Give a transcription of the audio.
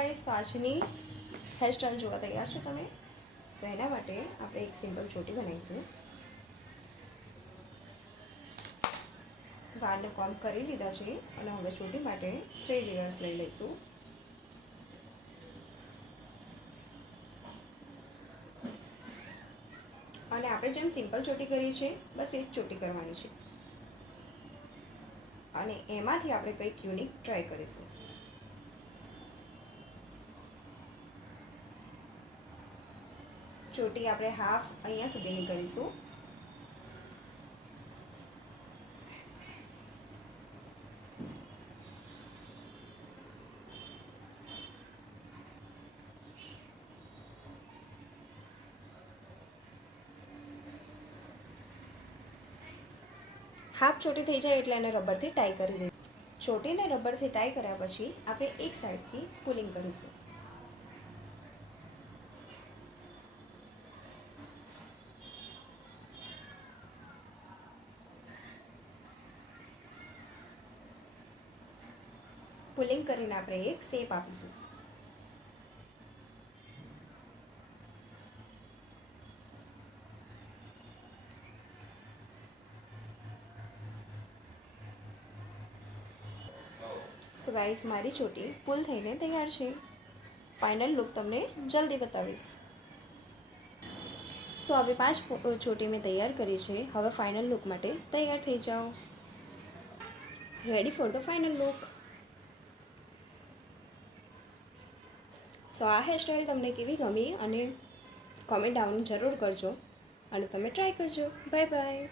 આજની હેરસ્ટાઈલ જોવા તૈયાર છો તમે? તો એના માટે આપણે એક સિમ્પલ ચોટી બનાવીશું. વાળને કોમ્બ કરી લીધા છે અને હવે ચોટી માટે થ્રેડ હેયર્સ લઈ લઈશું. અને આપણે જેમ સિમ્પલ ચોટી કરી છે બસ એ જ ચોટી કરવાની છે અને એમાંથી આપણે કંઈક યુનિક ટ્રાય કરીશું. ચોટી આપણે હાફ અહીંયા સુધીની કરીશું. હાફ ચોટી થઈ જાય એટલે એને રબરથી ટાઈ કરી દઈશું. ચોટીને રબરથી ટાઈ કર્યા પછી આપણે એક સાઈડથી પુલિંગ કરીશું. પુલિંગ કરીને આપણે એક શેપ આપીશું. સો ગાઈસ, મારી ચોટી પુલ થઈને તૈયાર છે. ફાઇનલ લુક તમને જલ્દી બતાવીશ. સો હવે 5 ચોટી મેં તૈયાર કરી છે. હવે ફાઇનલ લુક માટે તૈયાર થઈ જાઓ. Ready for the final look. So આ હેરસ્ટાઈલ તમને કેવી ગમી અને કોમેન્ટ ડાઉન જરૂર કરજો અને તમે ટ્રાય કરજો. Bye bye.